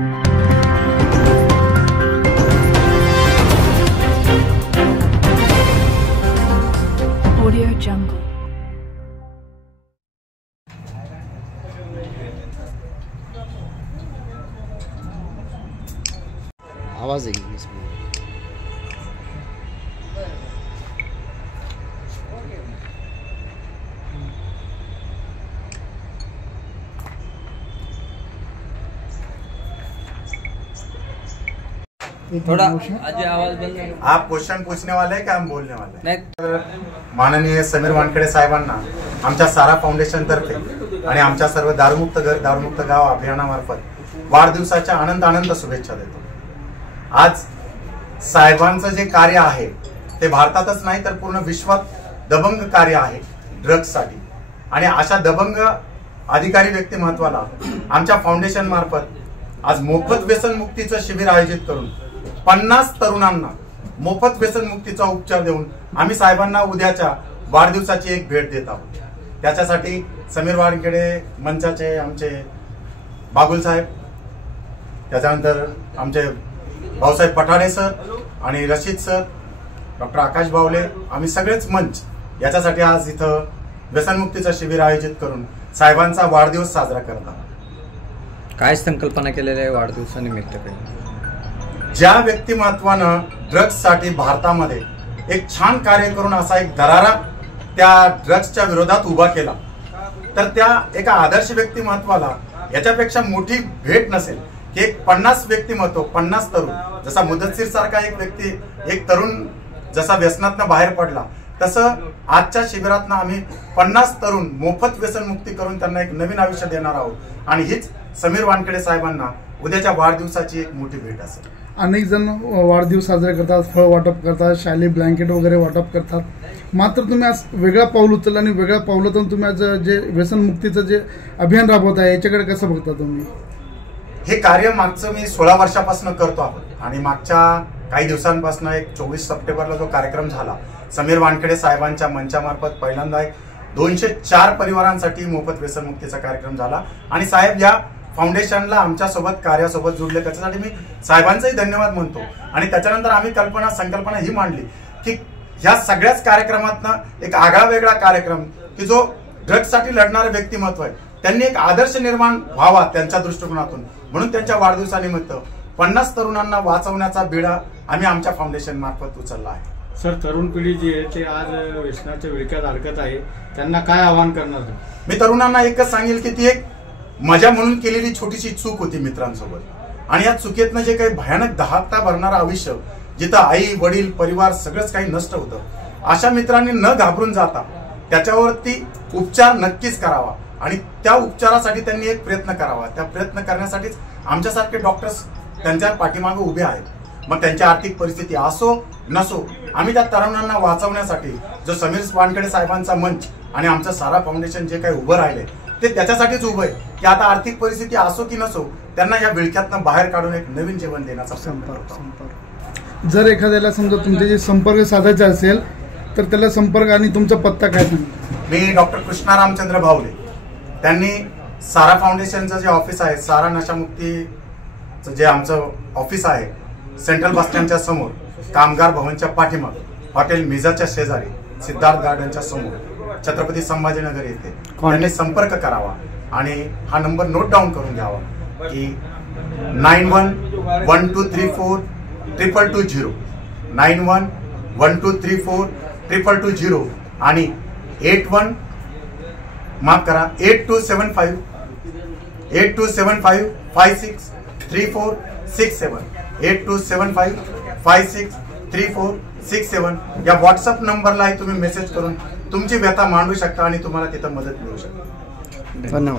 Audio Jungle. आवाज है इसमें। थोड़ा आज आवाज बंद। आप क्वेश्चन पूछने वाले हैं क्या हम बोलने वाले हैं? नाही, माननीय समीर वानखेडे साहेबांना आमच्या सारा फाउंडेशन तर्फे आणि आमच्या सर्व दारूमुक्त घर दारूमुक्त गाव अभियानामार्फत वाढदिवसाच्या अनंत शुभेच्छा देतो। आज साहेबांचं जे कार्य आहे ते भारतातच नाही तर पूर्ण विश्वात दबंग कार्य आहे ड्रग्ससाठी, आणि अशा दबंग अधिकारी व्यक्तिमत्वाला आमच्या फाउंडेशन मार्फत आज मोफत व्यसन मुक्तीचं शिबिर आयोजित करून 50 तरुणांना मोफत व्यसन मुक्तीचा उपचार देऊन आम्ही साहेबांना उद्याच्या वाढदिवसाची एक भेट देत आहोत। त्याच्यासाठी समीर वानखेडे मंचाचे आमचे बागुल साहेब, त्याच्यानंतर आमचे भाऊसाहेब पठाडे सर आणि रशीद सर, डॉक्टर आकाश बावले, आम्ही सगळेच मंच याच्यासाठी आज इथं व्यसनमुक्तीचं शिबिर आयोजित करून साहेबांचा वाढदिवस साजरा करत आहोत। काय संकल्पना केलेल्या आहे वाढदिवसानिमित्त? काही ज्या व्यक्तिमत्वानं ड्रग्ससाठी भारतामध्ये एक छान कार्य करून असा एक दरारा त्या ड्रग्सच्या विरोधात उभा केला, तर त्या एका आदर्श व्यक्तिमत्वाला याच्यापेक्षा मोठी भेट नसेल की एक 50 व्यक्तिमत्व, 50 तरुण, जसा मुदस्सीर सारखा एक व्यक्ती, एक तरुण जसा व्यसनातनं बाहेर पडला, तसं आजच्या शिबिरातनं आम्ही 50 तरुण मोफत व्यसनमुक्ती करून त्यांना एक नवीन आयुष्य देणार आहोत, आणि हीच समीर वानखेडे साहेबांना उद्याच्या वाढदिवसाची एक मोठी भेट असेल। अनेक जण वाढदिवस साजरे करतात, फळ वाटप करतात, शालेय ब्लँकेट वगैरे वाटप करतात, मात्र तुम्ही आज वेगळा पाऊल उचलला आणि वेगळ्या पाऊलातून तुम्ही आज जे व्यसनमुक्तीचं जे अभियान राबवत आहे याच्याकडे कसं बघता तुम्ही? हे कार्य मागचं मी 16 वर्षापासून करतो आहोत, आणि मागच्या काही दिवसांपासून एक 24 सप्टेंबरला जो कार्यक्रम झाला समीर वानखेडे साहेबांच्या मंचामार्फत पहिल्यांदा एक 204 परिवारांसाठी मोफत व्यसनमुक्तीचा कार्यक्रम झाला, आणि साहेब या फाउंडेशनला आमच्यासोबत कार्यासोबत जुडले, त्याच्यासाठी मी साहेबांचाही धन्यवाद म्हणतो। आणि त्याच्यानंतर आम्ही संकल्पना ही मांडली की ह्या सगळ्याच कार्यक्रमातनं एक आगळा वेगळा कार्यक्रम की जो ड्रग्ससाठी लढणारे व्यक्तिमत्व आहे त्यांनी एक आदर्श निर्माण व्हावा त्यांच्या दृष्टिकोनातून, म्हणून त्यांच्या वाढदिवसानिमित्त 50 तरुणांना वाचवण्याचा बिडा आम्ही आमच्या फाउंडेशन मार्फत उचलला आहे। सर, तरुण पिढी जी आहे ते आज व्यसनाच्या विळख्यात अडकत आहे, त्यांना काय आवाहन करणार? मी तरुणांना एकच सांगेल की ती एक मजा म्हणून केलेली छोटीशी चूक होती मित्रांसोबत, आणि या चुकीतनं जे काही भयानक दहाकता भरणारं आयुष्य, जिथं आई वडील परिवार सगळंच काही नष्ट होतं, अशा मित्रांनी न घाबरून जाता त्याच्यावरती उपचार नक्कीच करावा, आणि त्या उपचारासाठी त्यांनी एक प्रयत्न करावा। त्या प्रयत्न करण्यासाठीच आमच्यासारखे डॉक्टर्स त्यांच्या पाठीमागे उभे आहेत। मग त्यांची आर्थिक परिस्थिती असो नसो, आम्ही त्या तरुणांना वाचवण्यासाठी जो समीर वानखेडे साहेबांचा मंच आणि आमचं सारा फाउंडेशन जे काही उभं राहिले ते त्याच्यासाठीच उभं आहे की आता आर्थिक परिस्थिती असो की नसो त्यांना या विळख्यातनं बाहेर काढून एक नवीन जीवन देण्याचा संपर्क। जर एखाद्याला समजा तुमच्याशी संपर्क साधायचा असेल तर त्याला संपर्क आणि तुमचा पत्ता काय सांगा? मी डॉक्टर कृष्णा रामचंद्र भावले, त्यांनी सारा फाउंडेशनचं जे ऑफिस आहे, सारा नशामुक्तीचं जे आमचं ऑफिस आहे, सेंट्रल बस स्टँडच्या समोर, कामगार भवनच्या पाठीमागे, हॉटेल मिझाच्या शेजारी, सिद्धार्थ गार्डनच्या समोर, छत्रपती संभाजीनगर येथे त्यांनी संपर्क करावा, आणि हा नंबर नोट डाऊन करून घ्यावा की 9112342220, 9112342220, आणि 8275563467, 8275563467 या व्हॉट्सअप नंबरलाही तुम्ही मेसेज करून तुमची व्यथा मांडू शकता आणि तुम्हाला तिथं मदत मिळू शकते। धन्यवाद।